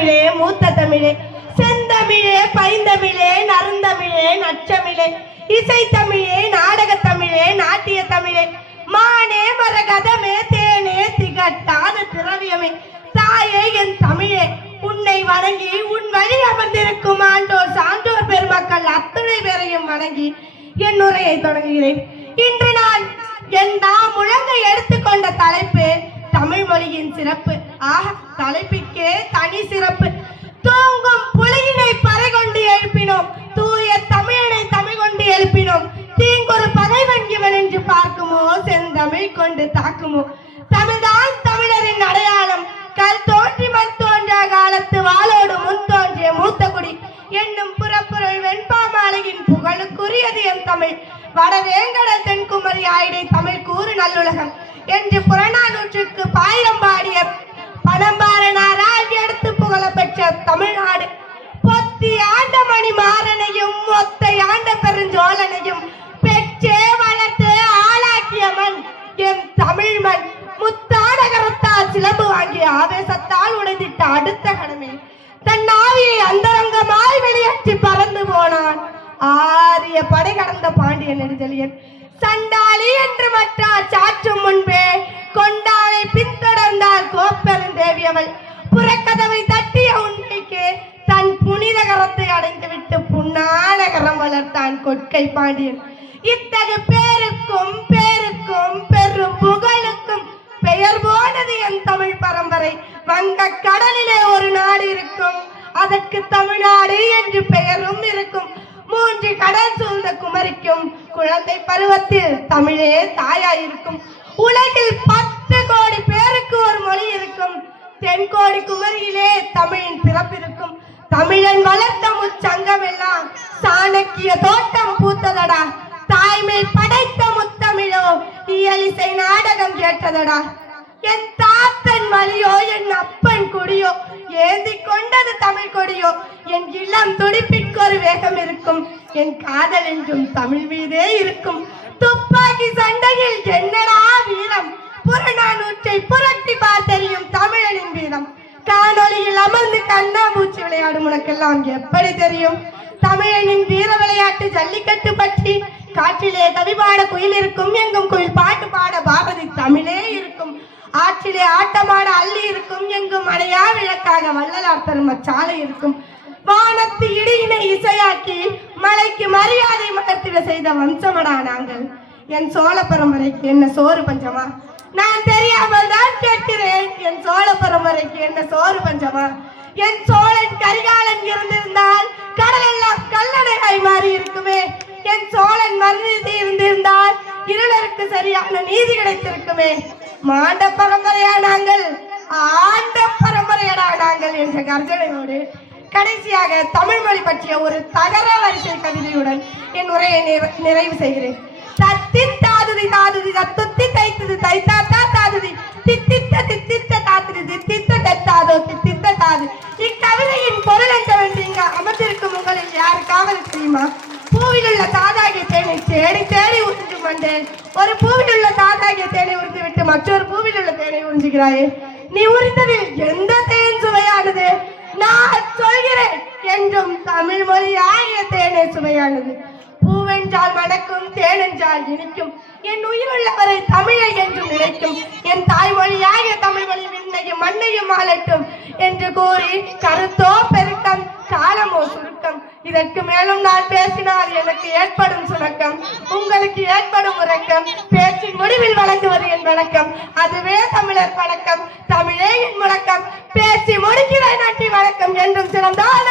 மூத்தமிழே மூத்த தமிழே, செந்தமிழே பைந்தமிழே நறுந்தமிழே நச்சமிழே, இசைத்தமிழே நாடகத்தமிழே நாட்டிய தமிழே, மானே மரகதமே தேனே திகட்டாத திரவியமே, தாயே என் தமிழே, உன்னை வணங்கி உன் வழி அமர்ந்திருக்கும் ஆண்டோர் சான்றோர் பெருமக்கள் அத்தனை பேரையும் வணங்கி என் உரையை தொடங்குகிறேன். இன்று நான் நாம் முழங்க எடுத்துக்கொண்ட தலைப்பு தமிழ் மொழியின் சிறப்பு. தலைப்புக்கே தனி சிறப்பு. தூங்கும் புலியினை பறை கொண்டு எழுப்பினோம், தூய தமிழனை தமிழ் கொண்டு எழுப்பினோம், தீங்கொரு பகைவன் இவன் என்று பார்க்குமோ, செந்தமிழ் கொண்டு தாக்குமோ, தமிழ்தான் தமிழரின் அடையாளம், கல் தோன்றி மண் தோன்ற காலத்து வாளோடு முன் தோன்றிய மூத்த குடி என்னும் புறப்பொருள் வெண்பாமாலையின் புகழுக்குரியது என் தமிழ், வடவேங்கடல் தென்குமரி ஆயிடை தமிழ் கூறு நல்லுலகம் என்று புறநானூற்றுக்கு பாயிரம் பாடிய பணம்பாரனாரால் எடுத்து புகழ பெற்ற தமிழ்நாடு, பொத்தி ஆண்ட மணி மாறனையும் ஒத்தை ஆண்ட பெருஞ்சோழனையும் பெற்றே வளர்த்து ஆளாக்கிய மண் என் தமிழ் மண், முத்தாடகரத்தால் சிலம்பு வாங்கிய ஆவேசத்தால் உடைந்திட்ட அடுத்த கடமை தன் ஆவியை அந்தரங்கமாய் வெளியேற்றி பறந்து போனான் ஆரிய படை கடந்த பாண்டியன் நெடுஞ்செழியன். சண்டாளி என்று மற்றார் சாற்றும் முன்பே கொண்டானை பின்தொடர்ந்தால் கோப்பெருந்தேவியவள், புறக்கதவை தட்டிய உண்மைக்கு தன் புனித கரத்தை அடைந்துவிட்டு புன்னானகரம் வளர்த்தான் கொற்கை பாண்டியன். இத்தகு பேருக்கும் பேருக்கும் பெரும் புகழுக்கும் பெயர் போனது என் தமிழ் பரம்பரை. வங்க கடலிலே ஒரு நாடு இருக்கும், அதற்கு தமிழ்நாடு என்று பெயரும் இருக்கும். 3 கடல் சூழ்ந்த குமரிக்கும் குழந்தை பருவத்தில் தமிழே தாயாயிருக்கும். உலகில் 10 கோடி பேருக்கு ஒரு மொழி இருக்கும், தென்கோடி குமரியிலே தமிழின் பிறப்பிருக்கும். தமிழன் வளர்த்த முச்சங்கம் எல்லாம் சாணக்கிய தோட்டம் பூத்ததடா, தாய்மை படைத்த முத்தமிழோ இயலிசை நாடகம் கேட்டதடா. என் தாத்தன் வழியோ என் அப்பன் குடியோ ஏந்தி கொண்டது தமிழ் கொடியோ, என் இளம் துடிப்பிற்கு ஒரு வேகம் இருக்கும், என் காதல் என்றும் தமிழ் மீதே இருக்கும். துப்பாக்கி சண்டையில் என்னடா வீரம், புறநானூற்றை புரட்டி பார்த்தறியும் தமிழனின் வீரம். காணொலியில் அமர்ந்து கண்ணாமூச்சி விளையாடும் உனக்கெல்லாம் எப்படி தெரியும் தமிழனின் வீர விளையாட்டு ஜல்லிக்கட்டு பற்றி? காற்றிலே கவிபாட குயில் இருக்கும், எங்கும் குயில் பாட்டு பாட பாரதி தமிழே இருக்கும். ஆற்றிலே ஆட்டமாட அள்ளி இருக்கும், எங்கும் அணையா விளக்காக வள்ளலார் தரும் சாலை இருக்கும். வானத்து இடியினை இசையாக்கி மலைக்கு மரியாதை மகத்திட செய்த வம்சமடா நாங்கள். என் சோழ பரம்பரைக்கு என்ன சோறு பஞ்சமா? நான் தெரியாமல் தான் கேட்கிறேன், என் சோழ பரம்பரைக்கு என்ன சோறு பஞ்சமா? என் சோழன் கரிகாலன் இருந்திருந்தால் கடல் எல்லாம் கல்லணையாய் மாறி இருக்குமே. என் சோழன் மருதி இருந்திருந்தால் இருளருக்கு சரியான நீதி கிடைத்திருக்குமே. மாண்ட பரம்பரையா நாங்கள், ஆண்ட பரம்பரையடா நாங்கள் என்ற கர்ஜனையோடு கடைசியாக தமிழ் மொழி பற்றிய ஒரு தகர வரிசை கவிதையுடன் என் உரையை நிறைவு செய்கிறேன். தத்தின் தாதுதி தாதுதி தத்துத்தி தைத்தது தைத்தாத்தா தாதுதி தித்தித்த தித்தித்த தாத்துதி தித்தித்த தெத்தாதோ தித்தித்த தாது. இக்கவிதையின் பொருள் என்னவென்று இங்கு அமர்ந்திருக்கும் உங்களில் யாருக்காவது தெரியுமா? பூவில் உள்ள தாதாகிய தேனை தேடி தேடி உறிஞ்சும் வந்தேன். ஒரு பூவில் உள்ள தாதாகிய தேனை உறிந்து விட்டு மற்றொரு பூவில் உள்ள தேனை உறிஞ்சுகிறாயே, நீ உறிந்ததில் எந்த தேன் சுவையானது? நான் சொல்கிறேன், என்றும் தமிழ் மொழி ஆகிய தேனை சுவையானது. பூவென்றால் மணக்கும், தேனென்றால் இனிக்கும், என் உயிருள்ளவரை தமிழை என்றும் நினைக்கும். என் தாய்மொழியாகிய தமிழ் மொழி விண்ணையும் மண்ணையும் ஆளட்டும் என்று கூறி கருத்தோ பெருக்கம் காலமோ சுருக்கம். இதற்கு மேலும் நான் பேசினால் எனக்கு ஏற்படும் சுணக்கம், உங்களுக்கு ஏற்படும் உறக்கம். பேச்சின் முடிவில் வழங்குவது என் வணக்கம், அதுவே தமிழர் வணக்கம். தமிழே என் முழக்கம், பேசி முடிக்கிறேன். நன்றி வணக்கம். என்றும் சிறந்தான